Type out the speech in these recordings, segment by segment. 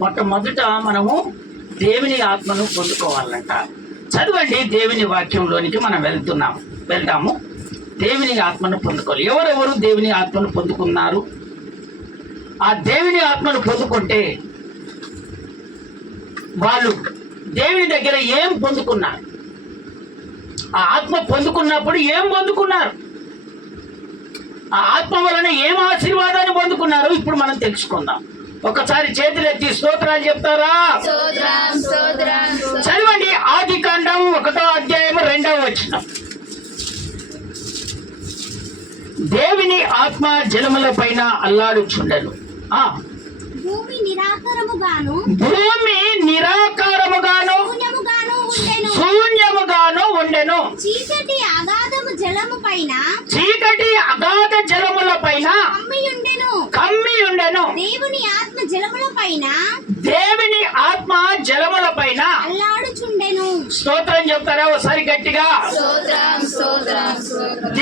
మొట్టమొదట మనము దేవుని ఆత్మను పొందుకోవాలంట. చదవండి, దేవుని వాక్యంలోనికి మనం వెళ్దాము. దేవుని ఆత్మను పొందుకోవాలి. ఎవరెవరు దేవుని ఆత్మను పొందుకున్నారు? ఆ దేవుని ఆత్మను పొందుకుంటే వాళ్ళు దేవుని దగ్గర ఏం పొందుకున్నారు? ఆ ఆత్మ పొందుకున్నప్పుడు ఏం పొందుకున్నారు? ఆ ఆత్మ వలన ఏం ఆశీర్వాదాన్ని పొందుకున్నారు? ఇప్పుడు మనం తెలుసుకుందాం. ఒకసారి చేతులెత్తి స్తోత్రాలు చెప్తారా? చదవండి, ఆదికాండం 1వ అధ్యాయం 2వ వచనం. దేవుని ఆత్మ జలముల పైన అల్లాడుచుండెను. భూమి నిరాకారముగాను శూన్యముగాను ఉండెను. చీకటి అగాధ జలముల పైన కమ్మి ఉండెను. దేవుని ఆత్మ జలముల పైన అల్లాడుచుండెను. స్తోత్రం చెప్తారా ఒకసారి గట్టిగా?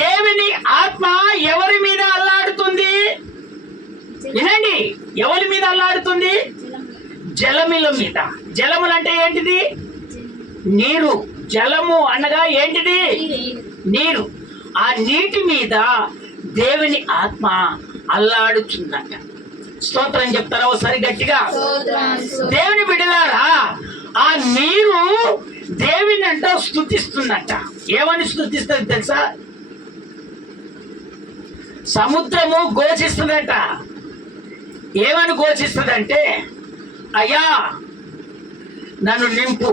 దేవుని ఆత్మ ఎవరి మీద అల్లాడుతుంది? వినండి, ఎవరి మీద అల్లాడుతుంది? జలముల మీద. జలములు అంటే ఏంటిది? నీరు. జలము అనగా ఏంటిది? నీరు. ఆ నీటి మీద దేవుని ఆత్మ అల్లాడుచుందంట. స్తోత్రం చెప్తారా ఒకసారి గట్టిగా? దేవుని బిడ్డలారా, ఆ నీరు దేవుని అంట స్తుతిస్తుందంట. ఏమని స్తుతిస్తుంది తెలుసా? సముద్రము ఘోషిస్తుందట. ఏమని ఘోషిస్తుందంటే, అయ్యా నన్ను నింపు.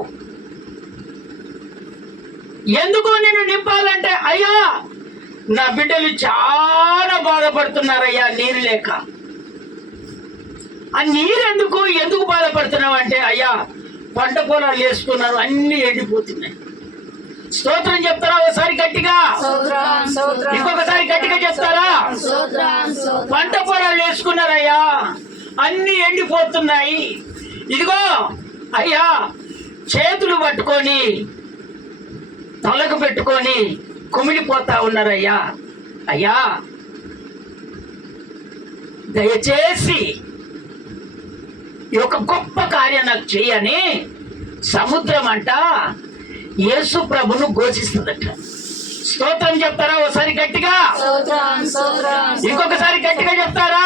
ఎందుకు నిన్ను నింపాలంటే, అయ్యా నా బిడ్డలు చాలా బాధపడుతున్నారయ్యా నీరు లేక. ఆ నీరు ఎందుకు బాధపడుతున్నావు అంటే, అయ్యా పంట పొలాలు వేసుకున్నారు, అన్ని ఎండిపోతున్నాయి. స్తోత్రం చెప్తారా ఒకసారి గట్టిగా? ఇంకొకసారి గట్టిగా చెప్తారా? పంట పొలాలు వేసుకున్నారయ్యా, అన్ని ఎండిపోతున్నాయి. ఇదిగో అయ్యా, చేతులు పట్టుకొని తలకు పెట్టుకొని కుమిలిపోతా ఉన్నారయ్యా. అయ్యా దయచేసి ఈ ఒక గొప్ప కార్యం నాకు చేయని సముద్రం అంట యేసు ప్రభును ఘోషిస్తుందట. స్తోత్రం చెప్తారా ఒకసారి గట్టిగా? ఇంకొకసారి గట్టిగా చెప్తారా?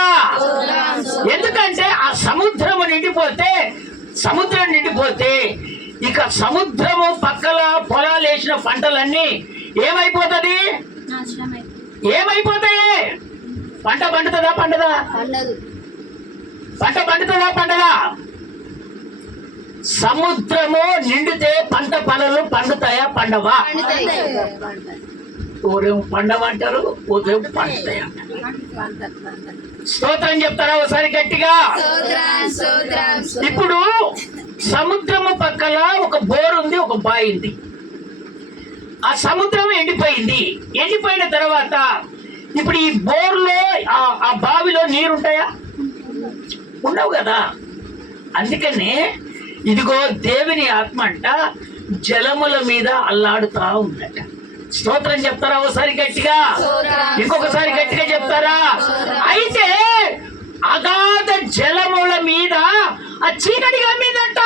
ఎందుకంటే ఆ సముద్రం నిండిపోతే ఇక సముద్రము పక్కల పొలాలు వేసిన పంటలన్నీ ఏమైపోతుంది? ఏమైపోతాయి? పంట పండుతుందా? పండదా? పంట పండుతుందా? పండదా? సముద్రము నిండితే పంట పొలాలు పండుతాయా? పండవా? ఓరేమో పండమంటారు, ఓరేమో పండుతాయా? స్తోత్రం చెప్తారా ఒకసారి గట్టిగా? ఇప్పుడు సముద్రము పక్కల ఒక బోర్ ఉంది, ఒక బావి ఉంది. ఆ సముద్రం ఎండిపోయిన తర్వాత ఇప్పుడు ఈ బోర్లో ఆ బావిలో నీరుంటాయా? ఉండవు కదా. అందుకనే ఇదిగో దేవుని ఆత్మ అంట జలముల మీద అల్లాడుతా ఉందట. స్తోత్రం చెప్తారా ఒకసారి గట్టిగా? ఇంకొకసారి గట్టిగా చెప్తారా? అయితే అగాధ జలముల మీద ఆ చీకటి కమ్మిందంట.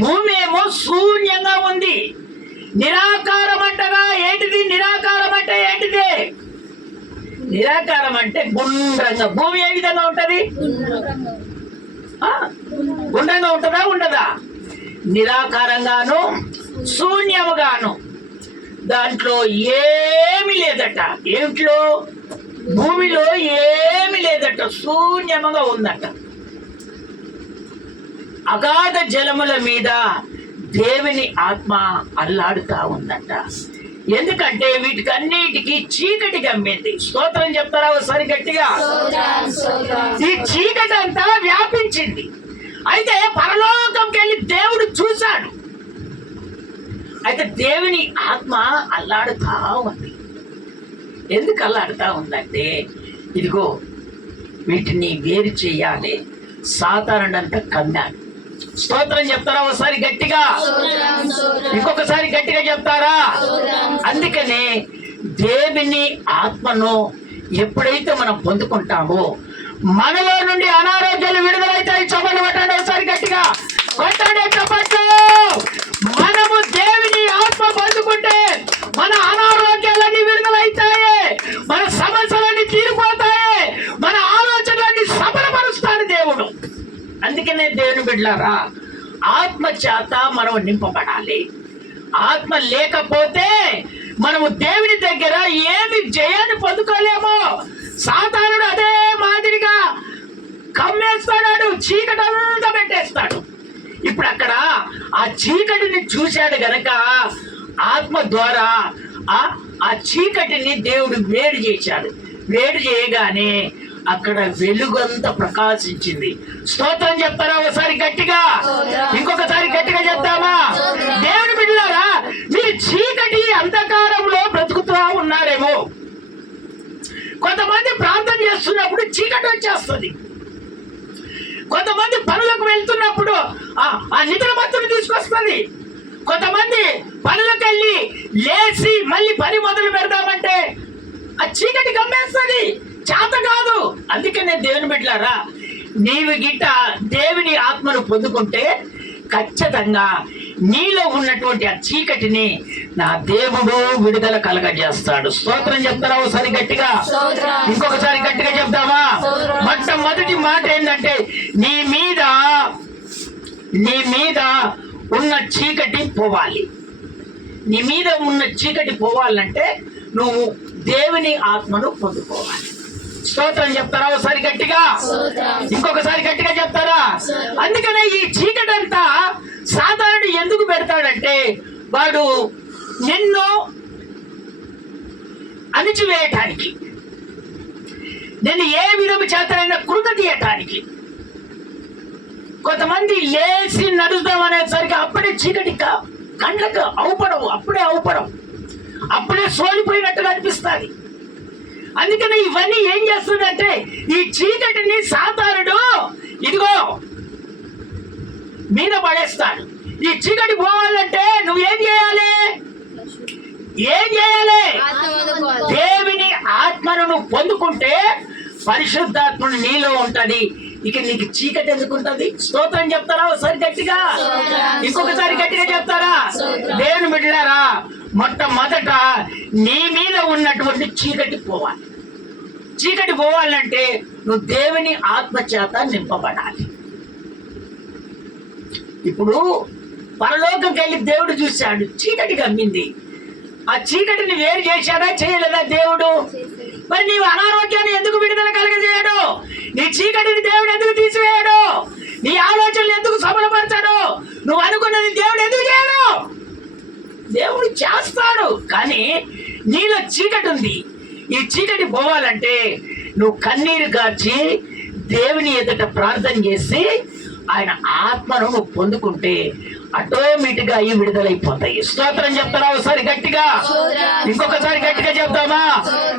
భూమి ఏమో శూన్యంగా ఉంది. నిరాకారం అంటగా ఏంటిది? నిరాకారం అంటే ఏంటిది? నిరాకారం అంటే గుండ్రంగా. భూమి ఏ విధంగా ఉంటది? గుండ్రంగా ఉంటుందా? ఉండదా? నిరాకారంగాను శూన్యముగాను. దాంట్లో ఏమి లేదట. ఏమిట్లో? భూమిలో ఏమి లేదట, శూన్యముగా ఉందట. అగాధ జలముల మీద దేవుని ఆత్మ అల్లాడుతా ఉందట. ఎందుకంటే వీటికన్నిటికీ చీకటి గమ్మింది. స్తోత్రం చెప్తారా ఒకసారి గట్టిగా? ఈ చీకటి అంతా వ్యాపించింది. అయితే పరలోకంకి వెళ్ళి దేవుడు చూశాడు. అయితే దేవుని ఆత్మ అల్లాడుతా ఉంది. ఎందుకు అల్లాడుతా ఉందంటే, ఇదిగో వీటిని వేరు చేయాలి. సాతానుడంతా కమ్మాడు. స్తోత్రం చెప్తారా ఒకసారి గట్టిగా? ఇంకొకసారి గట్టిగా చెప్తారా? అందుకనే దేవుని ఆత్మను ఎప్పుడైతే మనం పొందుకుంటామో మనలో నుండి అనారోగ్యాలు విడుదలైతాయి. చప్పట్లు కొట్టండి ఒకసారి గట్టిగా కొట్టండి చప్పట్లు. మనము దేవుని ఆత్మ పొందుకుంటే మన అనారోగ్యాలన్నీ విడుదలైతాయి, మన సమస్యలన్నీ తీరిపోతాయి, మన ఆలోచనలన్నీ సఫలపరుస్తాడు దేవుడు. అందుకనే దేవుని బిడ్డలారా, ఆత్మ చేత మనం నింపబడాలి. ఆత్మ లేకపోతే మనము దేవుని దగ్గర ఏమి జయాన్ని పొందుకోలేము. సాతానుడు అదే మాదిరిగా కమ్మేస్తాడు, చీకటంతా పెట్టేస్తాడు. ఇప్పుడు అక్కడ ఆ చీకటిని చూశాడు గనక ఆత్మ ద్వారా ఆ చీకటిని దేవుడు వేడి చేశాడు. వేడి చేయగానే అక్కడ వెలుగంతా ప్రకాశించింది. స్తోత్రం చెప్తారా ఒకసారి గట్టిగా? ఇంకొకసారి గట్టిగా చెప్తామా? దేవుని బిడ్డలారా, మీరు చీకటి అంధకారంలో బ్రతుకుతూ ఉన్నారేమో. కొంతమంది ప్రార్థన చేస్తున్నప్పుడు చీకటి వచ్చేస్తుంది. కొంతమంది పనులకు వెళ్తున్నప్పుడు ఆ నిద్ర మత్తుని తీసుకొస్తుంది. కొంతమంది పనులకు వెళ్ళి లేచి మళ్ళీ పని మొదలు పెడదామంటే ఆ చీకటి గమ్మేస్తుంది, చేత కాదు. అందుకనే దేవుని బిడ్డలారా, నీవు గిట్ట దేవుని ఆత్మను పొందుకుంటే ఖచ్చితంగా నీలో ఉన్నటువంటి ఆ చీకటిని నా దేవుడు విడుదల కలగజేస్తాడు. స్తోత్రం చెప్తారా ఒకసారి గట్టిగా? ఇంకొకసారి గట్టిగా చెప్తామా? మొట్టమొదటి మాట ఏంటంటే, నీ మీద ఉన్న చీకటి పోవాలి. నీ మీద ఉన్న చీకటి పోవాలంటే నువ్వు దేవుని ఆత్మను పొందుకోవాలి. స్తోత్రం చెప్తారా ఒకసారి గట్టిగా? ఇంకొకసారి గట్టిగా చెప్తారా? అందుకనే ఈ చీకటి అంతా సాధారణ ఎందుకు పెడతాడంటే, వాడు నిన్ను అణిచివేయటానికి, నిన్ను ఏ విధము చేతనైనా కృత తీయటానికి. కొంతమంది లేచి నడుద్దాం అనేసరికి అప్పుడే చీకటి కండ్లకు అవుపడం, అప్పుడే సోలిపోయినట్టుగా అనిపిస్తుంది. అందుకని ఇవన్నీ ఏం చేస్తుందంటే, ఈ చీకటిని సాతానుడు ఇదిగో మీద పడేస్తాడు. ఈ చీకటి పోవాలంటే నువ్వేం చేయాలి? దేవుని ఆత్మను నువ్వు పొందుకుంటే పరిశుద్ధాత్మను నీలో ఉంటది. ఇక నీకు చీకటి ఎందుకుంటది? స్తోత్రం చెప్తారా ఒకసారి గట్టిగా? ఇంకొకసారి గట్టిగా చెప్తారా? దేవుని బిడ్డలారా, మొట్టమొదట నీ మీద ఉన్నటువంటి చీకటి పోవాలి. చీకటి పోవాలంటే నువ్వు దేవుని ఆత్మ చేత నింపబడాలి. ఇప్పుడు పరలోకంకి వెళ్ళి దేవుడు చూశాడు, చీకటి గమ్మింది. ఆ చీకటిని వేరు చేశాడా చేయలేదా దేవుడు? మరి నీవు అనారోగ్యాన్ని ఎందుకు విడుదల కలగజేయడు? నీ చీకటిని దేవుడు ఎందుకు తీసివేయడు? నీ ఆలోచనలు ఎందుకు సఫలపరచడు? నువ్వు అనుకున్నది దేవుడు ఎందుకు చేయడు? దేవుడు చేస్తాడు, కానీ నీలో చీకటి ఉంది. ఈ చీకటి పోవాలంటే నువ్వు కన్నీరు కార్చి దేవుని ఎదుట ప్రార్థన చేసి ఆయన ఆత్మను నువ్వు పొందుకుంటే ఆటోమేటిక్ గా ఈ విడుదలైపోతాయి. స్తోత్రం చెప్తారా ఒకసారి గట్టిగా? ఇంకొకసారి గట్టిగా చెప్తామా?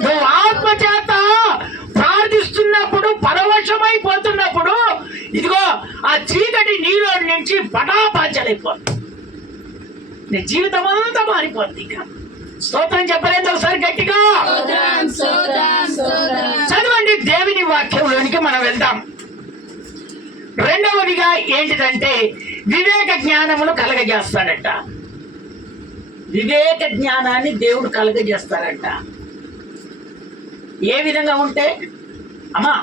నువ్వు ఆత్మ చేత ప్రార్థిస్తున్నప్పుడు, పరవశమైపోతున్నప్పుడు ఇదిగో ఆ చీకటి నీలో నుంచి పటాపాంచలైపోతుంది. నీ జీవితం అంతా మారిపోద్ది. ఇక స్తోత్రం చెప్పలేదు ఒకసారి గట్టిగా? చదవండి దేవుని వాక్యంలోనికి మనం వెళ్దాం. రెండవదిగా ఏంటిదంటే, వివేక జ్ఞానమును కలగజేస్తాడట. వివేక జ్ఞానాన్ని దేవుడు కలగజేస్తాడట. ఏ విధంగా ఉంటే అమ్మా?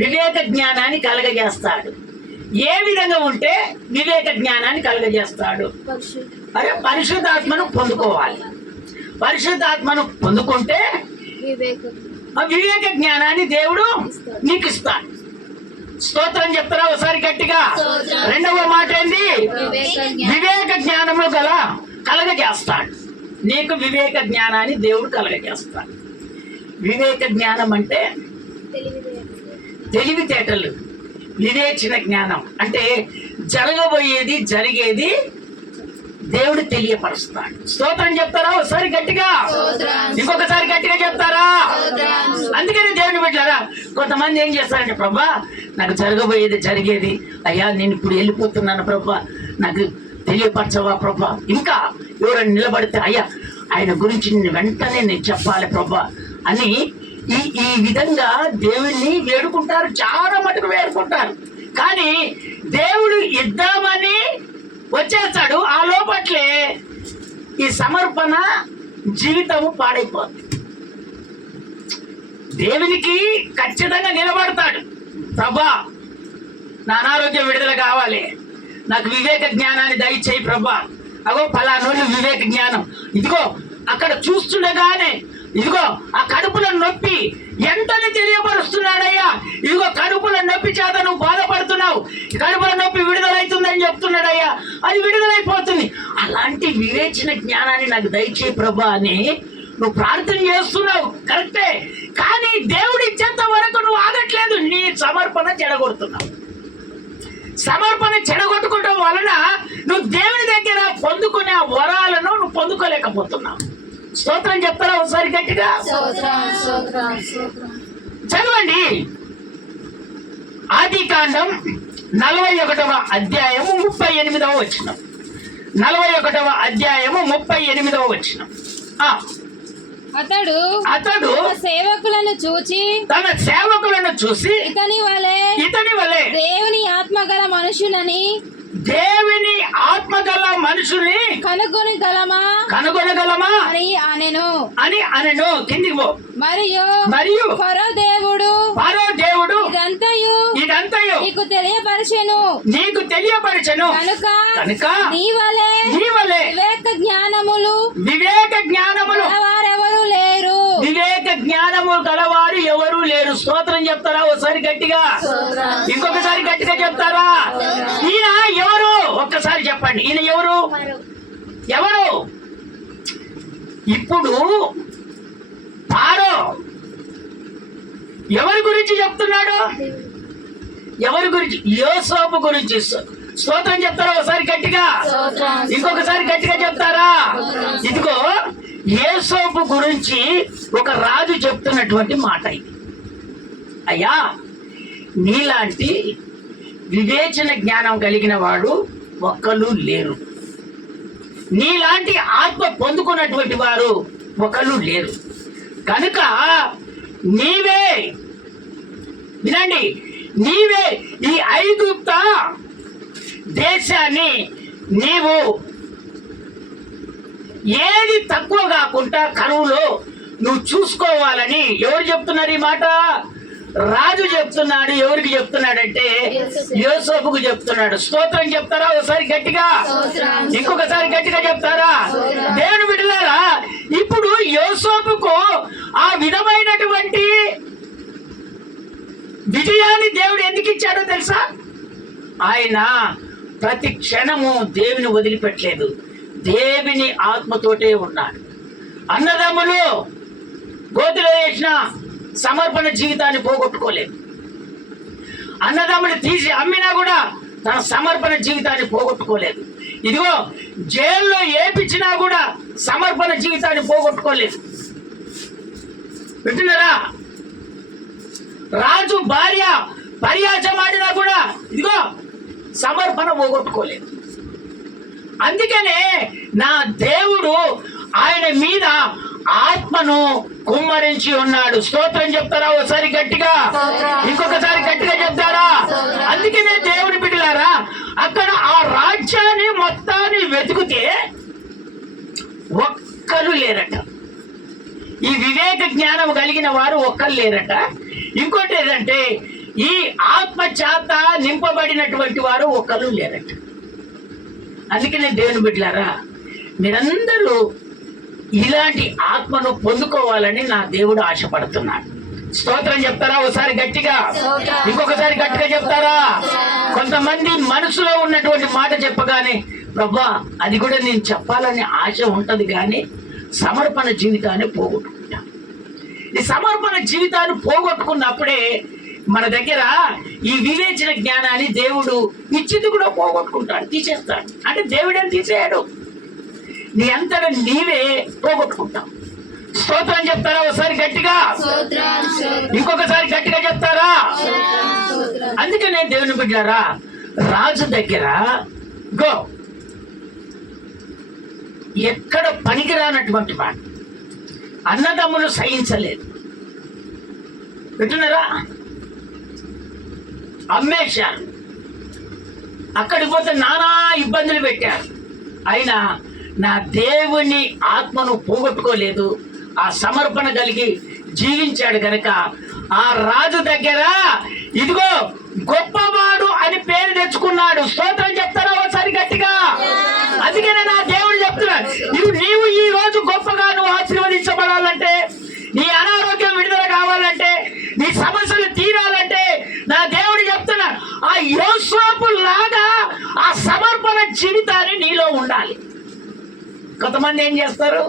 వివేక జ్ఞానాన్ని కలగజేస్తాడు. ఏ విధంగా ఉంటే వివేక జ్ఞానాన్ని కలగజేస్తాడు? అరే, పరిశుద్ధాత్మను పొందుకోవాలి. పరిశుద్ధాత్మను పొందుకుంటే వివేక జ్ఞానాన్ని దేవుడు నీకు ఇస్తాడు. స్తోత్రం చెప్తారా ఒకసారి గట్టిగా? రెండవ మాట ఏంది? వివేక జ్ఞానము కలగజేస్తాడు. నీకు వివేక జ్ఞానాన్ని దేవుడు కలగజేస్తాడు. వివేక జ్ఞానం అంటే తెలివితేటలు, వివేచన జ్ఞానం అంటే జరగబోయేది జరిగేది దేవుడు తెలియపరుస్తాడు. స్తోత్రం చెప్తారా ఒకసారి గట్టిగా? ఇంకొకసారి గట్టిగా చెప్తారా? అందుకని దేవుని బిడ్డలారా, కొంతమంది ఏం చేస్తారంటే, ప్రభా నాకు జరగబోయేది జరిగేది అయ్యా, నేను ఇప్పుడు వెళ్ళిపోతున్నాను ప్రభా, నాకు తెలియపరచవా ప్రభా? ఇంకా ఎవరైనా నిలబడితే అయ్యా ఆయన గురించి వెంటనే నేను చెప్పాలి ప్రభా అని ఈ విధంగా దేవుణ్ణి వేడుకుంటారు, చాలా మటుకు వేడుకుంటారు. కానీ దేవుడు ఇద్దామని వచ్చేస్తాడు, ఆ లోపట్లే ఈ సమర్పణ జీవితము పాడైపోతుంది. దేవునికి ఖచ్చితంగా నిలబడతాడు, ప్రభా నా అనారోగ్యం విడుదల కావాలి, నాకు వివేక జ్ఞానాన్ని దయచేయి ప్రభా. అగో ఫలానోళ్ళు వివేక జ్ఞానం, ఇదిగో అక్కడ చూస్తుండగానే ఇదిగో ఆ కడుపుల నొప్పి ఎంతని తెలియపరుస్తున్నాడయ్యా. ఇదిగో కడుపుల నొప్పి చేత నువ్వు బాధపడుతున్నావు, కడుపుల నొప్పి విడుదలవుతుందని చెప్తున్నాడయ్యా, అది విడుదలైపోతుంది. అలాంటి వివేచన జ్ఞానాన్ని నాకు దయచేయి ప్రభా అని నువ్వు ప్రార్థన చేస్తున్నావు, కరెక్టే. కానీ దేవుడు ఇచ్చేంత వరకు నువ్వు ఆగట్లేదు, నీ సమర్పణ చెడగొడుతున్నావు. సమర్పణ చెడగొట్టుకోవడం వలన నువ్వు దేవుని దగ్గర పొందుకునే వరాలను నువ్వు పొందుకోలేకపోతున్నావు. స్తోత్రం చెప్తారా ఒకసారి గట్టిగా? చదవండి ఆదికాండం 41వ అధ్యాయము 38వ వచనం. 41వ అధ్యాయము 38వ వచనం. అతడు తన సేవకులను చూసి ఇతని వలె దేవుని ఆత్మగల మనుషుని కనుగొనగలమా అని అనెను. కిందికి పో. మరియు ఫరో దేవుడు ఇదంతయు నీకు తెలియపరచెను కనుక నీ వలె వివేక జ్ఞానములు గలవారు ఎవరు లేరు. స్తోత్రం చెప్తారా ఒకసారి గట్టిగా? ఇంకొకసారి గట్టిగా చెప్తారా? ఈయన ఎవరు ఒక్కసారి చెప్పండి. ఈయన ఎవరు? ఇప్పుడు ఫరో ఎవరి గురించి చెప్తున్నాడు? ఎవరి గురించి? యోసేపు గురించి. స్తోత్రం చెప్తారా ఒకసారి గట్టిగా? ఇంకొకసారి గట్టిగా చెప్తారా? ఇదిగో యోసేపు గురించి ఒక రాజు చెప్తున్నటువంటి మాట ఇది. అయ్యా, నీలాంటి వివేచన జ్ఞానం కలిగిన వాడు ఒక్కరు లేరు, నీలాంటి ఆత్మ పొందుకున్నటువంటి వారు ఒకరు లేరు. కనుక నీవే, వినండి, నీవే ఈ ఐగుప్త దేశాన్ని నీవు ఏది తక్కువ కాకుండా కరువులో నువ్వు చూసుకోవాలని ఎవరు చెప్తున్నారు ఈ మాట? రాజు చెప్తున్నాడు. ఎవరికి చెప్తున్నాడంటే యోసేపుకు చెప్తున్నాడు. స్తోత్రం చెప్తారా ఒకసారి గట్టిగా? ఇంకొకసారి గట్టిగా చెప్తారా? దేవుని బిడ్డలారా, ఇప్పుడు యోసేపుకు ఆ విధమైనటువంటి విజయాన్ని దేవుడు ఎందుకు ఇచ్చాడో తెలుసా? ఆయన ప్రతి క్షణము దేవుని వదిలిపెట్టలేదు, దేవుని ఆత్మతోటే ఉన్నాడు. అన్నదమ్ములు గోతిలో వేసిన సమర్పణ జీవితాన్ని పోగొట్టుకోలేదు. అన్నదమ్ములు తీసి అమ్మినా కూడా తన సమర్పణ జీవితాన్ని పోగొట్టుకోలేదు. ఇదిగో జైల్లో ఏపించినా కూడా సమర్పణ జీవితాన్ని పోగొట్టుకోలేదు. వింటున్నారా? రాజు భార్య పర్యాచమాడినా కూడా ఇదిగో సమర్పణ పోగొట్టుకోలేదు. అందుకనే నా దేవుడు ఆయన మీద ఆత్మను కుమ్మరించి ఉన్నాడు. స్తోత్రం చెప్తారా ఒకసారి గట్టిగా? ఇంకొకసారి గట్టిగా చెప్తారా? అందుకనే దేవుని బిడ్డలారా, అక్కడ ఆ రాజ్యాన్ని మొత్తాన్ని వెతికితే ఒక్కరు లేరట. ఈ వివేక జ్ఞానం కలిగిన వారు ఒక్కరు లేరట. ఇంకోటి ఏదంటే ఈ ఆత్మ చేత నింపబడినటువంటి వారు ఒక్కరు లేరట. అందుకనే దేవుని బిడ్డలారా, మీరందరూ ఇలాంటి ఆత్మను పొందుకోవాలని నా దేవుడు ఆశపడుతున్నాడు. స్తోత్రం చెప్తారా ఒకసారి గట్టిగా? ఇంకొకసారి గట్టిగా చెప్తారా? కొంతమంది మనసులో ఉన్నటువంటి మాట చెప్పగానే ప్రభా అది కూడా నేను చెప్పాలని ఆశ ఉంటది, కానీ సమర్పణ జీవితాన్ని పోగొట్టుకుంటాం. ఈ సమర్పణ జీవితాన్ని పోగొట్టుకున్నప్పుడే మన దగ్గర ఈ వివేచన జ్ఞానాన్ని దేవుడు ఇచ్చింది కూడా పోగొట్టుకుంటాడు, తీసేస్తాడు. అంటే దేవుడేం తీసేయడు, నీ అంతటా నీవే పోగొట్టుకుంటావు. స్తోత్రం చెప్తారా ఒకసారి గట్టిగా? ఇంకొకసారి గట్టిగా చెప్తారా? అందుకనే దేవుని బిడ్డారా, రాజు దగ్గర గో ఎక్కడ పనికిరానటువంటి మాట అన్నదమ్ములు సహించలేదు. వింటున్నారా? అమ్మేశారు. అక్కడికి పోతే నానా ఇబ్బందులు పెట్టారు. అయినా నా దేవుని ఆత్మను పోగొట్టుకోలేదు. ఆ సమర్పణ కలిగి జీవించాడు గనక ఆ రాజు దగ్గర ఇదిగో గొప్పవాడు అని పేరు తెచ్చుకున్నాడు. స్తోత్రం చెప్తారా ఒకసారి గట్టిగా? అందుకనే నా దేవుడు చెప్తున్నాడు, నీవు ఈ రోజు గొప్పగా నువ్వు ఆశీర్వదించబడాలంటే, నీ అనారోగ్యం విడుదల కావాలంటే, నీ సమస్యలు తీరాలంటే, నా దేవుడు చెప్తున్నాడు ఆ యోసేపు లాగా ఆ సమర్పణ జీవితాన్ని నీలో ఉండాలి. కొంతమంది ఏం చేస్తారు,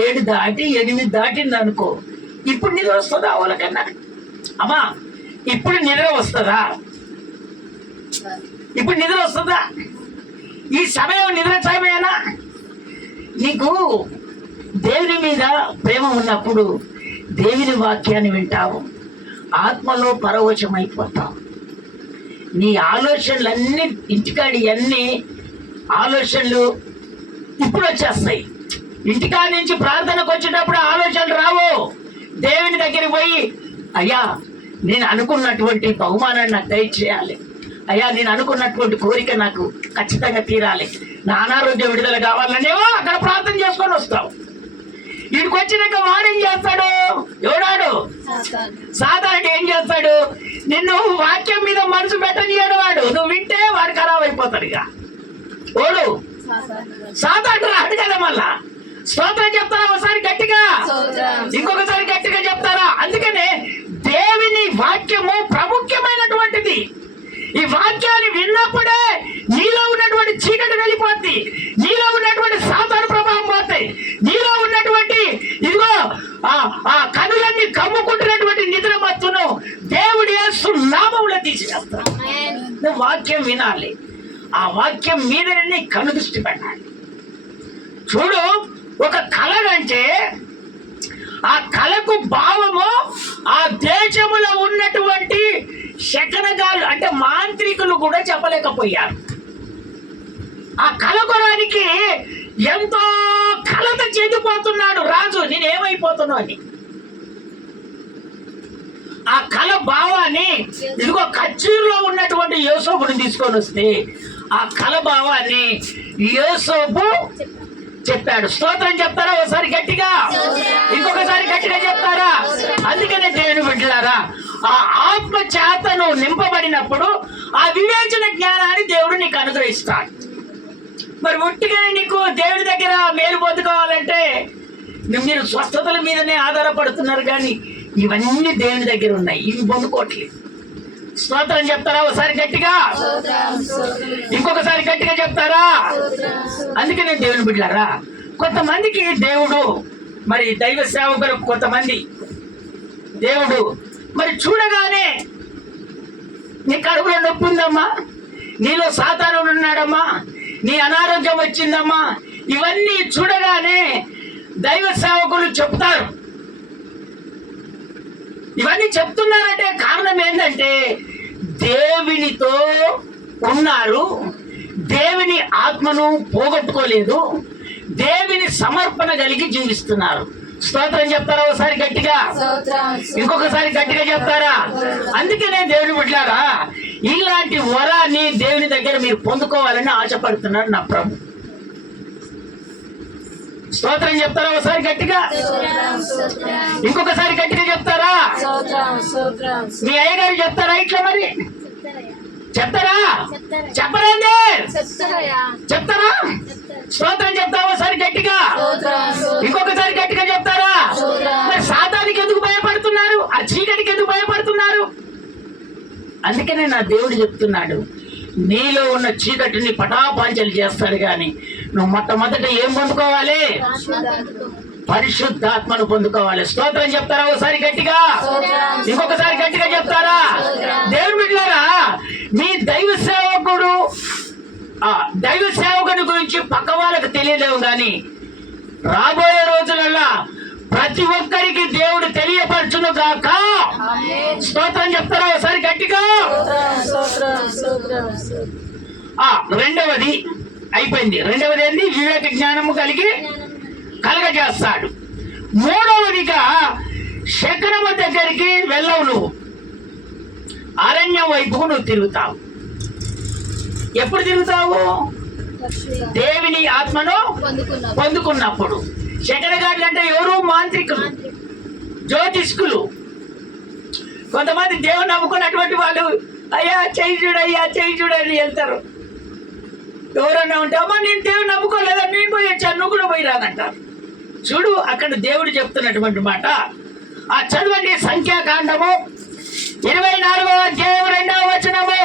7 దాటి 8 దాటింది అనుకో, ఇప్పుడు నిద్ర వస్తుందా వాళ్ళకన్నా? అమ్మా ఇప్పుడు నిద్ర వస్తుందా? ఇప్పుడు నిద్ర వస్తుందా? ఈ సమయం నిద్ర సమయమేనా? నీకు దేవుని మీద ప్రేమ ఉన్నప్పుడు దేవుని వాక్యాన్ని వింటావు, ఆత్మలో పరవశమైపోతావు. నీ ఆలోచనలన్నీ ఇంటికాడి అన్ని ఆలోచనలు ఇప్పుడు వచ్చేస్తాయి. ఇంటికాడ నుంచి ప్రార్థనకు వచ్చేటప్పుడు ఆలోచనలు రావు. దేవుని దగ్గరికి పోయి, అయ్యా నేను అనుకున్నటువంటి బహుమానాన్ని నాకు దయచేయాలి, అయ్యా నేను అనుకున్నటువంటి కోరిక నాకు ఖచ్చితంగా తీరాలి, నా అనారోగ్య విడుదల కావాలనేవో అక్కడ ప్రార్థన చేసుకొని వస్తావు. వీడికి వచ్చినాక వాడేం చేస్తాడు? ఎవడాడు? సాధారణ ఏం చేస్తాడు? నిన్ను వాక్యం మీద మనసు పెట్టనీయడు వాడు. నువ్వు వింటే వాడు ఖరాబ్ అయిపోతాడు. ఇక ఓడు సాధారణ రాడు కదా. మళ్ళా స్తోత్రం చెప్తారా ఒకసారి గట్టిగా? ఇంకొకసారి గట్టిగా చెప్తారా? అందుకనే దేవుని వాక్యము ప్రాముఖ్యమైనటువంటిది. ఈ వాక్యాన్ని విన్నప్పుడే నీలో ఉన్నటువంటి చీకటి వెళ్ళిపోద్ది, నీలో ఉన్నటువంటి సాధారణ ప్రభావం పోతాయి, నీలో ఉన్నటువంటి ఇదిగో ఆ కనులన్నీ కమ్ముకుంటున్నటువంటి నిద్ర మత్తును దేవుడి యేసు నామములో తీసివేస్తాడు. నువ్వు వాక్యం వినాలి, ఆ వాక్యం మీదనే కను దృష్టి పెట్టాలి. చూడు, ఒక కళ అంటే ఆ కళకు భావము ఆ దేశములో ఉన్నటువంటి శకనగాళ్ళు అంటే మాంత్రికులు కూడా చెప్పలేకపోయారు. ఆ కళ కొరానికి ఎంతో కలత చెందిపోతున్నాడు రాజు, నేనేమైపోతున్నావు అని. ఆ కళ భావాన్ని ఇదిగో కచ్చీరులో ఉన్నటువంటి యోసేపుని తీసుకొని వస్తే ఆ కళ భావాన్ని యోసేపు చెప్పాడు. స్తోత్రం చెప్తారా ఒకసారి గట్టిగా? ఇంకొకసారి గట్టిగా చెప్తారా? అందుకనే దేవుని బిడ్డలారా, ఆ ఆత్మ చేతను నింపబడినప్పుడు ఆ వివేచన జ్ఞానాన్ని దేవుడు నీకు అనుగ్రహిస్తాడు. మరి ఒట్టిగానే నీకు దేవుడి దగ్గర మేలు పొందుకోవాలంటే మీరు స్వస్థతల మీదనే ఆధారపడుతున్నారు, కానీ ఇవన్నీ దేవుని దగ్గర ఉన్నాయి, ఇవి పొందుకోవట్లేదు. స్తోత్రం చెప్తారా ఒకసారి గట్టిగా? ఇంకొకసారి గట్టిగా చెప్తారా? అందుకనే దేవుని బిడ్డలారా, కొంతమందికి దేవుడు మరి దైవ సేవకులు, కొంతమంది దేవుడు మరి చూడగానే నీ కడుపులో నొప్పి ఉందమ్మా, నీలో సాతానుడు ఉన్నాడమ్మా, నీ అనారోగ్యం వచ్చిందమ్మా, ఇవన్నీ చూడగానే దైవ సేవకులు చెప్తారు. ఇవన్నీ చెప్తున్నారంటే కారణం ఏంటంటే దేవునితో ఉన్నారు, దేవుని ఆత్మను పోగొట్టుకోలేదు, దేవుని సమర్పణ కలిగి జీవిస్తున్నారు. స్తోత్రం చెప్తారా ఒకసారి గట్టిగా? ఇంకొకసారి గట్టిగా చెప్తారా? అందుకనే దేవుని బిడ్డలారా, ఇలాంటి వరాన్ని దేవుని దగ్గర మీరు పొందుకోవాలని ఆశపడుతున్నారు నా ప్రభు. స్తోత్రం చెప్తారా ఒకసారి గట్టిగా? ఇంకొకసారి గట్టిగా చెప్తారా? మీ అయ్యగారు చెప్తారా ఇట్లా? మరి చెప్తారా? చెప్పరండి, చెప్తారా? స్తోత్రం చెప్తారా ఒకసారి గట్టిగా? ఇంకొకసారి గట్టిగా చెప్తారా? మరి సాతానికి ఎందుకు భయపడుతున్నారు? ఆ చీకటికి ఎందుకు భయపడుతున్నారు? అందుకనే నా దేవుడు చెప్తున్నాడు, నీలో ఉన్న చీకటిని పటాపాంచలు చేస్తాడు, కానీ నువ్వు మొట్టమొదట ఏం పొందుకోవాలి? పరిశుద్ధాత్మను పొందుకోవాలి. స్తోత్రం చెప్తారా ఒకసారి గట్టిగా? ఇంకొకసారి గట్టిగా చెప్తారా? దేవుని బిడ్డలారా, మీ దైవ సేవకుని గురించి పక్క వాళ్ళకి తెలియలేవు, కానీ రాబోయే రోజులలో ప్రతి ఒక్కరికి దేవుడు తెలియపరచును గాక. స్తోత్రం చెప్తారా ఒకసారి గట్టిగా? రెండవది అయిపోయింది. రెండవది ఏంటి? వివేక జ్ఞానము కలగజేస్తాడు. మూడవదిగా శకునము దగ్గరికి వెళ్ళవు, నువ్వు అరణ్యం వైపుకు నువ్వు తిరుగుతావు. ఎప్పుడు తిరుగుతావు? దేవుని ఆత్మను పొందుకున్నప్పుడు. శకనగాళ్ళు అంటే ఎవరు? మాంత్రికులు, జ్యోతిష్కులు. కొంతమంది దేవుని నమ్ముకున్నటువంటి వాళ్ళు అయ్యా చేయి చూడయ్యా చేయి చూడని వెళ్తారు. ఎవరన్నా ఉంటే అమ్మా నేను దేవుని నమ్ముకోలేదా, నేను పోయి వచ్చాను, నువ్వు కూడా పోయి రాదంటారు. చూడు అక్కడ దేవుడు చెప్తున్నటువంటి మాట. ఆ చదవండి, సంఖ్యాకాండము 24వ అధ్యాయం 2వ వచనము.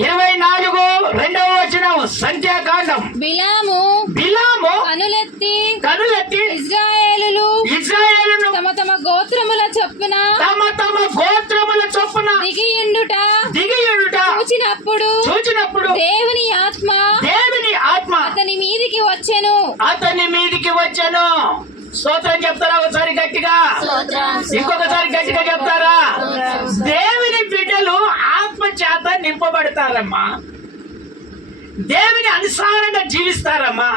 24 2వ వచనము, సంఖ్యాకాండం. బిలాము కనులెత్తి ఇశ్రాయేలును తమ తమ గోత్రముల చొప్పున దిగియుండుట చూచినప్పుడు దేవుని ఆత్మ అతని మీదికి వచ్చెను. స్తోత్రం చెప్తారా ఒకసారి గట్టిగా? ఇంకొకసారి గట్టిగా చెప్తారా? దేవుని బిడ్డలు ఆత్మ చేత నింపబడతారమ్మా. దేవుని అనుసారంగా జీవిస్తారమ్మా,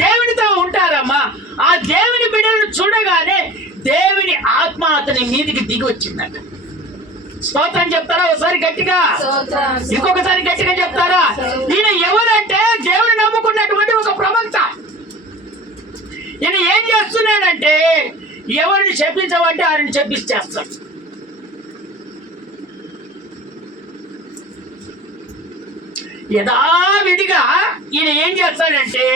దేవునితో ఉంటారమ్మా. ఆ దేవుని బిడ్డలను చూడగానే దేవుని ఆత్మ అతని మీదికి దిగి వచ్చిందట. స్తోత్రం చెప్తారా ఒకసారి గట్టిగా? ఇంకొకసారి గట్టిగా చెప్తారా? ఈయన ఎవరంటే దేవుని నమ్ముకున్నటువంటి ఒక ప్రవక్త. ఈయన ఏం చేస్తున్నాడంటే ఎవరిని చెప్పించమంటే ఆయన్ని చెప్పించేస్తాడు. యథావిధిగా ఈయన ఏం చేస్తాడంటే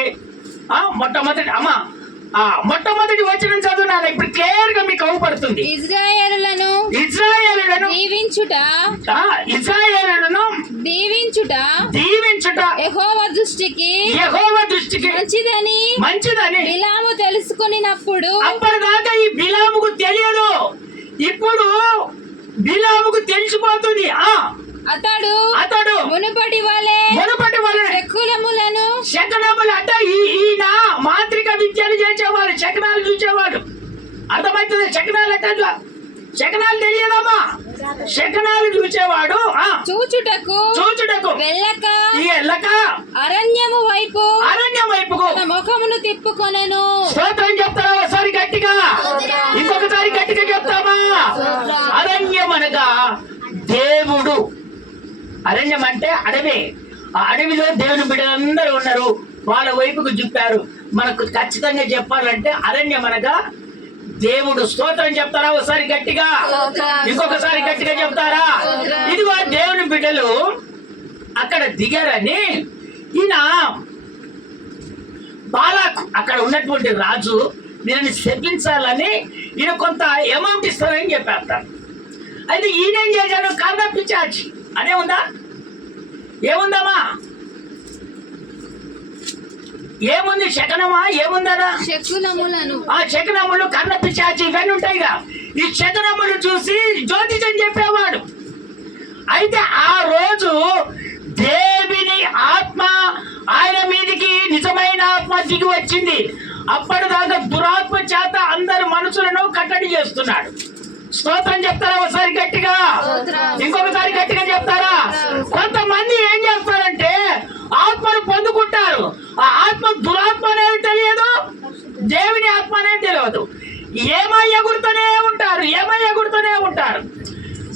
మొట్టమొదటి వచనం చదువున్నాను, ఇప్పుడు క్లియర్ గా మీకు అవపడుతుంది. ఇశ్రాయేలులను దీవించుట యెహోవా దృష్టికి మంచిదని బిలాము తెలుసుకున్నప్పుడు. అప్పటిదాకా ఈ బిలాముకు తెలియదు, ఇప్పుడు బిలాముకు తెలిసిపోతుంది. అతడు మునుపటి వలె శకునములు అంటే ఈయన మాంత్రిక విద్యలు చేసేవాడు, శకనాలు చూసేవాడు. అర్థమవుతుంది? శకనాలు అంటే శకనాలు తెలియదమ్మా. శకనాలు చూసేవాడు. చూచుటకు వెళ్ళక అరణ్యము వైపుకు ముఖమును తిప్పుకొనెను. స్తోత్రం చెప్తారా ఒకసారి గట్టిగా? ఇంకొకసారి గట్టిగా చెప్తామా? అరణ్యం అనగా దేవుడు. అరణ్యం అంటే అడవి. ఆ అడవిలో దేవుని బిడ్డలందరూ ఉన్నారు, వాళ్ళ వైపుకు చూపారు. మనకు ఖచ్చితంగా చెప్పాలంటే అరణ్యం అనగా దేవుడు. స్తోత్రం చెప్తారా ఒకసారి గట్టిగా? ఇంకొకసారి గట్టిగా చెప్తారా? ఇదిగో దేవుని బిడ్డలు అక్కడ దిగారని ఈయన బాలాకు అక్కడ ఉన్నటువంటి రాజు నేను శపించాలని ఈయన కొంత అమౌంట్ ఇస్తారని చెప్పేస్తాడు. అయితే ఈయన ఏం చేశాడు? కర్ణపిశాచి అనే ఉందా? ఏముందమ్మా? ఏముంది? శకనమా? ఏముందనా? ఆ శకనములు, కర్ణపిశాచి ఇవన్నీ ఉంటాయిగా. ఈ శకనములు చూసి జ్యోతిషం చెప్పేవాడు. అయితే ఆ రోజు దేవుని ఆత్మ ఆయన మీదికి నిజమైన ఆత్మ దిగి వచ్చింది. అప్పటిదాకా దురాత్మ చేత అందరి మనుషులను కట్టడి చేస్తున్నాడు. స్తోత్రం చెప్తారా ఒకసారి గట్టిగా? ఇంకొకసారి గట్టిగా చెప్తారా? కొంతమంది ఏం చేస్తారంటే ఆత్మను పొందుకుంటారు. ఆ ఆత్మ దురాత్మ అనేది తెలియదు, దేవుని ఆత్మ అనేది తెలియదు. ఏమై ఎగురుతూనే ఉంటారు.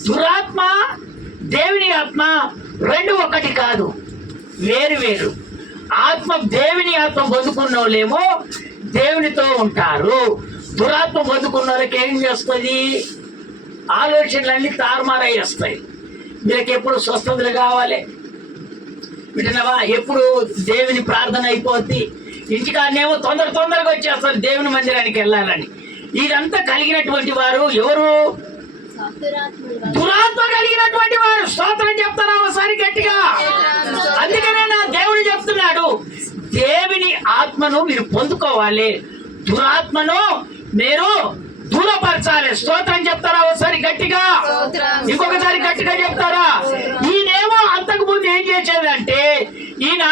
దురాత్మ దేవుని ఆత్మ రెండు ఒకటి కాదు, వేరు. ఆత్మ దేవుని ఆత్మ పొందుకున్న వాళ్ళేమో దేవునితో ఉంటారు. దురాత్మ పొందుకున్న వాళ్ళకి ఏం చేస్తుంది? ఆలోచనలన్నీ తారుమారై వస్తాయి. వీళ్ళకి ఎప్పుడు స్వస్థతలు కావాలి, వింటున్నావా? ఎప్పుడు దేవుని ప్రార్థన అయిపోద్ది, ఇంటికాడనేమో తొందరగా వచ్చేస్తారు దేవుని మందిరానికి వెళ్ళాలని. ఇదంతా కలిగినటువంటి వారు ఎవరు? దురాత్మ కలిగినటువంటి వారు. స్తోత్రం చెప్తారా ఒకసారి గట్టిగా? అందుకనే నా దేవుడు చెప్తున్నాడు, దేవుని ఆత్మను మీరు పొందుకోవాలి, దురాత్మను మీరు దూరపరచాలి. స్తోత్రం చెప్తారా ఒకసారి గట్టిగా? ఇంకొకసారి గట్టిగా చెప్తారా? ఈయనేమో అంతకు ముందు ఏం చేసేదంటే ఈయన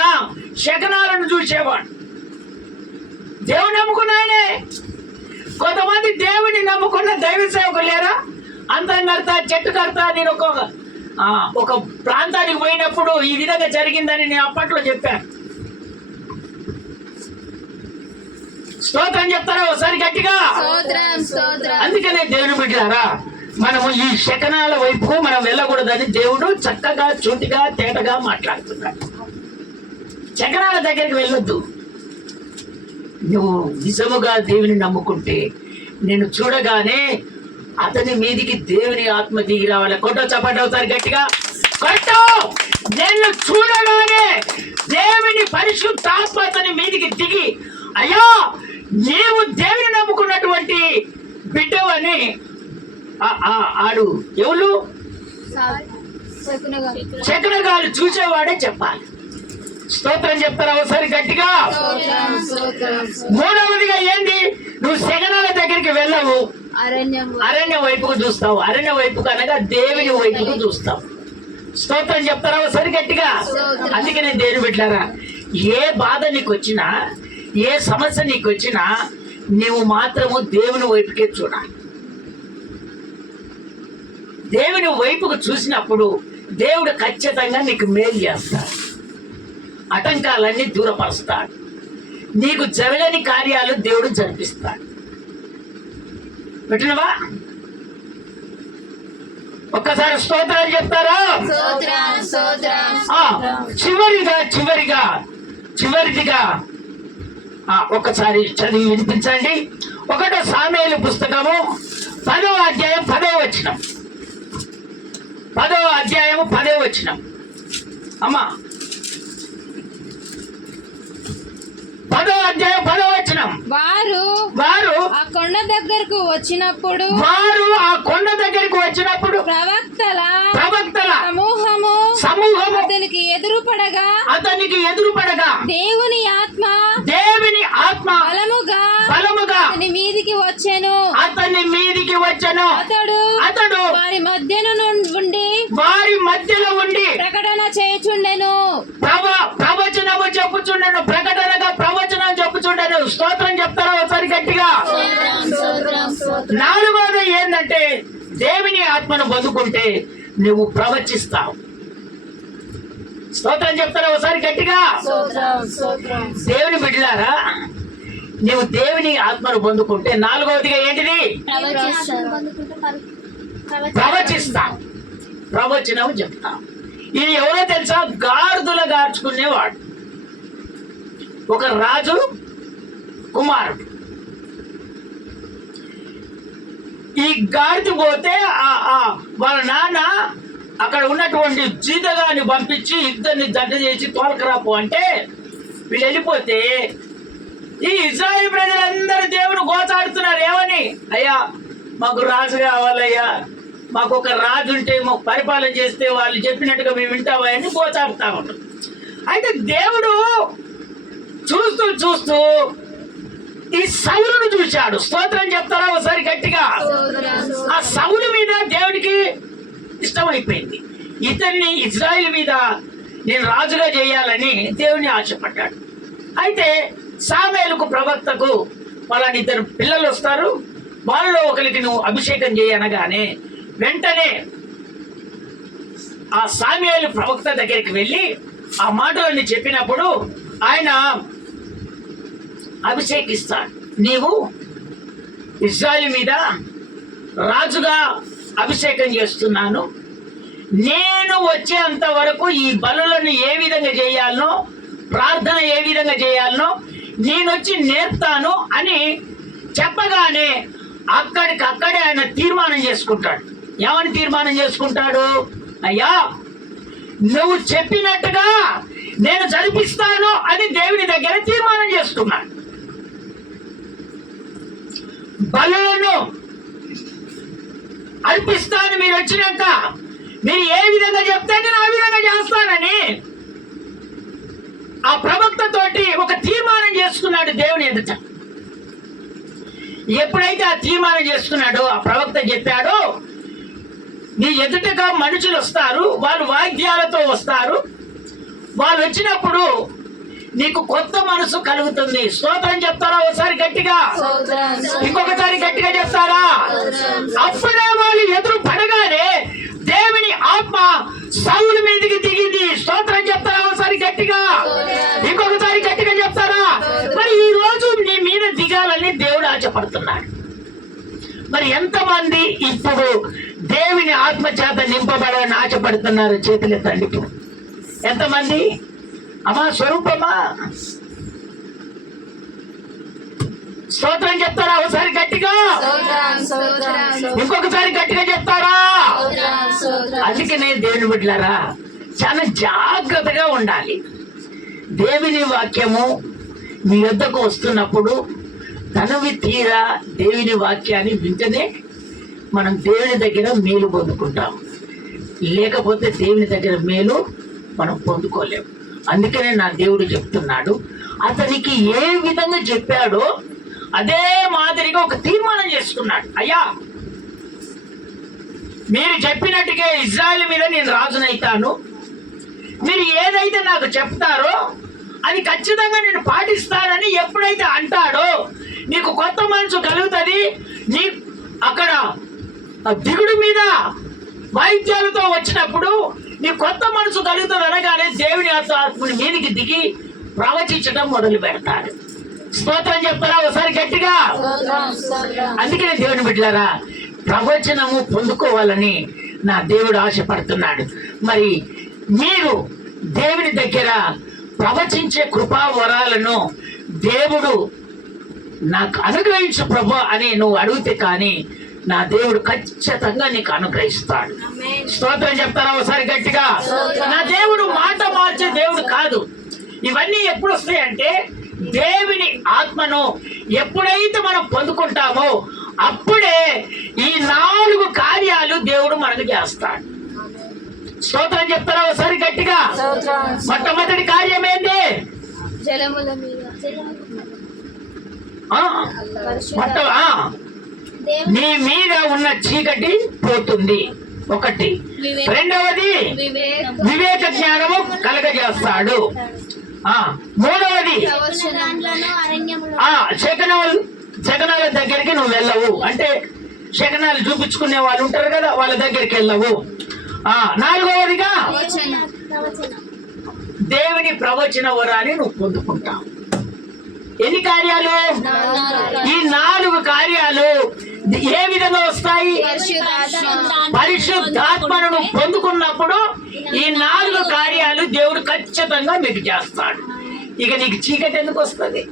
శకనాలను చూసేవాడు. దేవుని నమ్ముకున్న ఆయనే. కొంతమంది దేవుని నమ్ముకున్న దైవ సేవకులు లేరా? అందరం కడతా, చెట్టు కడతా. నేను ఒక ప్రాంతానికి పోయినప్పుడు ఈ విధంగా జరిగిందని నేను అప్పట్లో చెప్పాను. స్తోత్రం చెప్తారా ఒకసారి గట్టిగా? అందుకనే దేవుని బిడ్డలారా, మనము ఈ శకనాల వైపు మనం వెళ్ళకూడదని దేవుడు చక్కగా చూటిగా తేటగా మాట్లాడుతున్నాడు. శకనాల దగ్గరికి వెళ్ళొద్దు. నువ్వు నిజముగా దేవుని నమ్ముకుంటే నేను చూడగానే అతని మీదికి దేవుని ఆత్మ దిగి రావాలి. కొట్టో చప్పటి అవుతారు గట్టిగా కొట్టో. నేను చూడగానే దేవుని పరిశుద్ధాత్మ అతని మీదికి దిగి, అయ్యా నీవు దేవుని నమ్ముకున్నటువంటి బిడ్డవని ఆడు ఎవరు శకునగాలు చూసేవాడే చెప్పాలి. స్తోత్రం చెప్తారా ఒకసారి గట్టిగా? మూడవదిగా ఏంది? నువ్వు శకనాల దగ్గరికి వెళ్ళవు, అరణ్యం వైపుకు చూస్తావు. అరణ్య వైపుకు అనగా దేవుని వైపుకు చూస్తావు. స్తోత్రం చెప్తారా ఒకసారి గట్టిగా? అందుకనే దేవుని బిడ్డలారా, ఏ బాధ నీకు వచ్చినా, ఏ సమస్య నీకు వచ్చినా నువ్వు మాత్రము దేవుని వైపుకే చూడాలి. దేవుని వైపుకు చూసినప్పుడు దేవుడు ఖచ్చితంగా నీకు మేలు చేస్తాడు, ఆటంకాలన్నీ దూరపరుస్తాడు, నీకు జరగని కార్యాలు దేవుడు జరిపిస్తాడు. పెట్టినవా? ఒక్కసారి స్తోత్రాలు చెప్తారా? చివరిదిగా ఒక్కసారి చదివి వినిపించండి. 1 సామెయేలు పుస్తకము 10వ అధ్యాయం 10వ వచనం. 10వ అధ్యాయము 10వ వచనం. అమ్మా 10వ అధ్యాయం 10వ వచనం. వారు ఆ కొండ దగ్గరకు వచ్చినప్పుడు ప్రవక్తల సమూహము అతనికి ఎదురుపడగా దేవుని ఆత్మ బలముగా అతని మీదికి వచ్చెను. అతడు వారి మధ్యలో ఉండి ప్రకటన చేయుచుండెను. ప్రవచనం చెప్పుచుండెను. స్తోత్రం చెప్తారా ఒకసారి గట్టిగా? 4వది ఏంటంటే దేవుని ఆత్మను పొందుకుంటే నువ్వు ప్రవచిస్తావు. స్తోత్రం చెప్తారా ఒకసారి గట్టిగా? దేవుని బిడ్డలారా, నువ్వు దేవుని ఆత్మను పొందుకుంటే 4వదిగా ఏంటిది? ప్రవచిస్తావు. ప్రవచనం చెప్తావు. ఇది ఎవరో తెలుసా? గాడిదలు గార్చుకునేవాడు ఒక రాజు కుమారుడు. ఈ గాడిద పోతే వాళ్ళ నాన్న అక్కడ ఉన్నటువంటి జీతగాన్ని పంపించి ఇద్దరిని జంట చేసి తోలకరాపు అంటే వీళ్ళు వెళ్ళిపోతే ఈ ఇజ్రాయేల్ ప్రజలందరూ దేవుడు గోచాడుతున్నారు. ఏమని? అయ్యా మాకు రాజు కావాలయ్యా, మాకు ఒక రాజు ఉంటే మాకు పరిపాలన చేస్తే వాళ్ళు చెప్పినట్టుగా మేము వింటావా అని గోచాడుతా ఉంటాం. అయితే దేవుడు చూస్తూ ఈ సౌలును చూశాడు. స్తోత్రం చెప్తారా ఒకసారి గట్టిగా? ఆ సౌలు మీద దేవుడికి ఇష్టమైపోయింది. ఇతన్ని ఇజ్రాయిల్ మీద నేను రాజుగా చేయాలని దేవుని ఆశపడ్డాడు. అయితే సామేలుకు ప్రవక్తకు వాళ్ళని 2 పిల్లలు వస్తారు. వాళ్ళలో ఒకరికి నువ్వు అభిషేకం చేయనగానే వెంటనే ఆ సామేలు ప్రవక్త దగ్గరికి వెళ్ళి ఆ మాటలన్నీ చెప్పినప్పుడు ఆయన అభిషేకిస్తాడు. నీవు ఇజ్రాయిల్ మీద రాజుగా అభిషేకం చేస్తున్నాను, నేను వచ్చేంత వరకు ఈ బలులను ఏ విధంగా చేయాలనో, ప్రార్థన ఏ విధంగా చేయాలనో నేను వచ్చి నేర్తాను అని చెప్పగానే అక్కడికక్కడే ఆయన తీర్మానం చేసుకుంటాడు. ఏమని తీర్మానం చేసుకుంటాడు? అయ్యా నువ్వు చెప్పినట్టుగా నేను జరిపిస్తాను అని దేవుని దగ్గర తీర్మానం చేసుకున్నాడు. బలులను అర్పిస్తాను మీరు వచ్చినాక, మీరు ఏ విధంగా చెప్తే నేను ఆ విధంగా చేస్తానని ఆ ప్రవక్త తోటి ఒక తీర్మానం చేసుకున్నాడు దేవుని ఎదుట. ఎప్పుడైతే ఆ తీర్మానం చేసుకున్నాడో, ఆ ప్రవక్త చెప్పాడో, నీ ఎదుటగా మనుషులు వస్తారు, వాళ్ళు వాయిద్యాలతో వస్తారు, వాళ్ళు వచ్చినప్పుడు నీకు కొత్త మనసు కలుగుతుంది. స్తోత్రం చెప్తారా ఒకసారి గట్టిగా? ఇంకొకసారి గట్టిగా చెప్తారా? అప్పుడే వాళ్ళు ఎదురు పడగానే దేవుని ఆత్మ సౌలు మీదకి దిగింది. స్తోత్రం చెప్తారా ఒకసారి గట్టిగా? ఇంకొకసారి గట్టిగా చెప్తారా? మరి ఈ రోజు నీ మీద దిగ మరి ఎంతమంది ఇప్పుడు దేవుని ఆత్మ చేత నింపబడాలని ఆశపడుతున్నారు? చేతులెత్తండి. ఇప్పుడు ఎంతమంది? అమ్మా స్వరూపమా స్తోత్రం చెప్తారా? ఒకసారి గట్టిగా, ఇంకొకసారి గట్టిగా చెప్తారా? అందుకనే దేవుని బిడ్డలారా చాలా జాగ్రత్తగా ఉండాలి. దేవుని వాక్యము మీ యొద్దకు వస్తున్నప్పుడు తనవి తీరా దేవుని వాక్యాన్ని వింటనే మనం దేవుని దగ్గర మేలు పొందుకుంటాం. లేకపోతే దేవుని దగ్గర మేలు మనం పొందుకోలేము. అందుకనే నా దేవుడు చెప్తున్నాడు, అతనికి ఏ విధంగా చెప్పాడో అదే మాదిరిగా ఒక తీర్మానం చేసుకున్నాడు. అయ్యా, మీరు చెప్పినట్టుగా ఇజ్రాయెల్ మీద నేను రాజునైతాను, మీరు ఏదైతే నాకు చెప్తారో అది ఖచ్చితంగా నేను పాటిస్తానని ఎప్పుడైతే అంటాడో నీకు కొత్త మనసు కలుగుతుంది. నీ అక్కడ దిగుడు మీద వాయిద్యాలతో వచ్చినప్పుడు నీ కొత్త మనసు కలుగుతుంది అనగానే దేవుని ఆత్మని మీదికి దిగి ప్రవచించడం మొదలు పెడతాడు. స్తోత్రం చెప్తారా? ఒకసారి గట్టిగా. అందుకనే దేవుని బిడ్డలారా ప్రవచనము పొందుకోవాలని నా దేవుడు ఆశపడుతున్నాడు. మరి మీరు దేవుని దగ్గర ప్రవచించే కృపా వరాలను దేవుడు నాకు అనుగ్రహించు ప్రభు అని నువ్వు అడిగితే కానీ నా దేవుడు ఖచ్చితంగా నీకు అనుగ్రహిస్తాడు. స్తోత్రం చెప్తారా? ఒకసారి గట్టిగా. నా దేవుడు మాట మార్చే దేవుడు కాదు. ఇవన్నీ ఎప్పుడు వస్తాయంటే దేవుని ఆత్మను ఎప్పుడైతే మనం పొందుకుంటామో అప్పుడే ఈ 4 కార్యాలు దేవుడు మనకు చేస్తాడు. స్తోత్రం చెప్తారా? ఒకసారి గట్టిగా. మొట్టమొదటి కార్యం ఏంటి? జలముల మీద నీ మీద ఉన్న చీకటి పోతుంది, ఒకటి. రెండవది వివేక జ్ఞానము కలగజేస్తాడు. మూడవది శకనాల దగ్గరికి నువ్వు వెళ్ళవు, అంటే శకనాలు చూపించుకునే వాళ్ళు ఉంటారు కదా, వాళ్ళ దగ్గరికి వెళ్ళవు. నాలుగవదిగా దేవుని ప్రవచన వరాన్ని నువ్వు పొందుకుంటావు. ఎన్ని కార్యాలు? ఈ 4 కార్యాలు ఏ విధంగా వస్తాయి? పరిశుద్ధాత్మను నువ్వు పొందుకున్నప్పుడు ఈ 4 కార్యాలు దేవుడు ఖచ్చితంగా మీకు చేస్తాడు. ఇక నీకు చీకటి ఎందుకు వస్తుంది?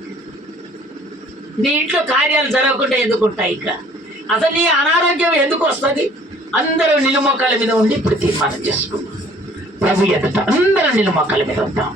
నీ ఇంట్లో కార్యాలు జరగకుండా ఎందుకు ఉంటాయి? ఇక అసలు నీ అనారోగ్యం ఎందుకు వస్తుంది? అందరూ నిలుమొక్కల మీద ఉండి ఇప్పుడు తీర్మానం చేసుకున్నాం. ప్రభు ఎదుట అందరూ నిలుమొక్కల మీద ఉంటాం.